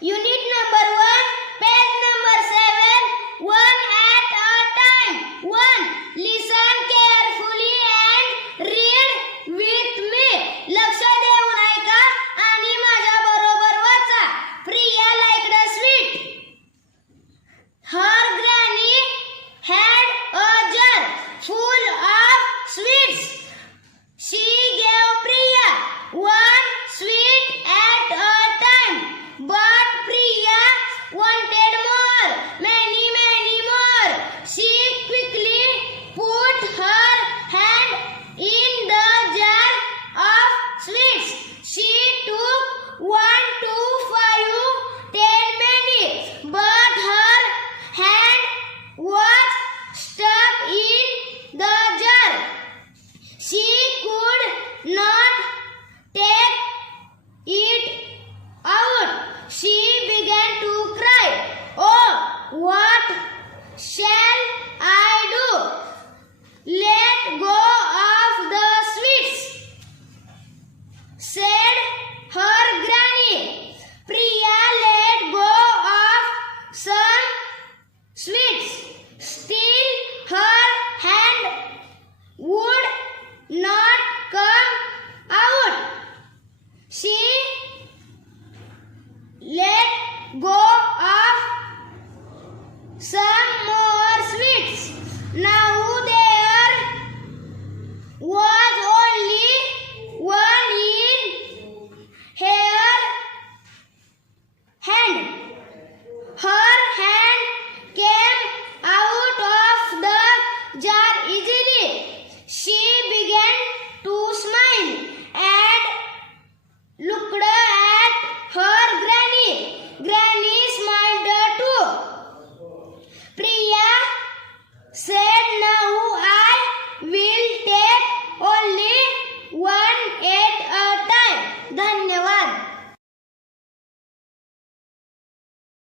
Unit number 1, page number 7, one at a time. 1. Listen carefully and read with me. लक्ष देऊन ऐका आणि माझ्या बरोबर वाचा. Priya liked a sweet. Her granny had a jar full of sweets. She gave Priya one sweet at a time. But Priya wanted more, many more. She quickly put her hand in the jar of sweets. She took 1, 2, 5, 10 many, but her hand was stuck in the jar. She could not take it out. She began to cry. Oh, what shall I do? Let go of the sweets, said her granny. Priya let go of some sweets. Still her hand would not come out. She let go of some more sweets. Now there was only one in her hand. Her hand came out of the jar easily. She began to smile and looked at her granny.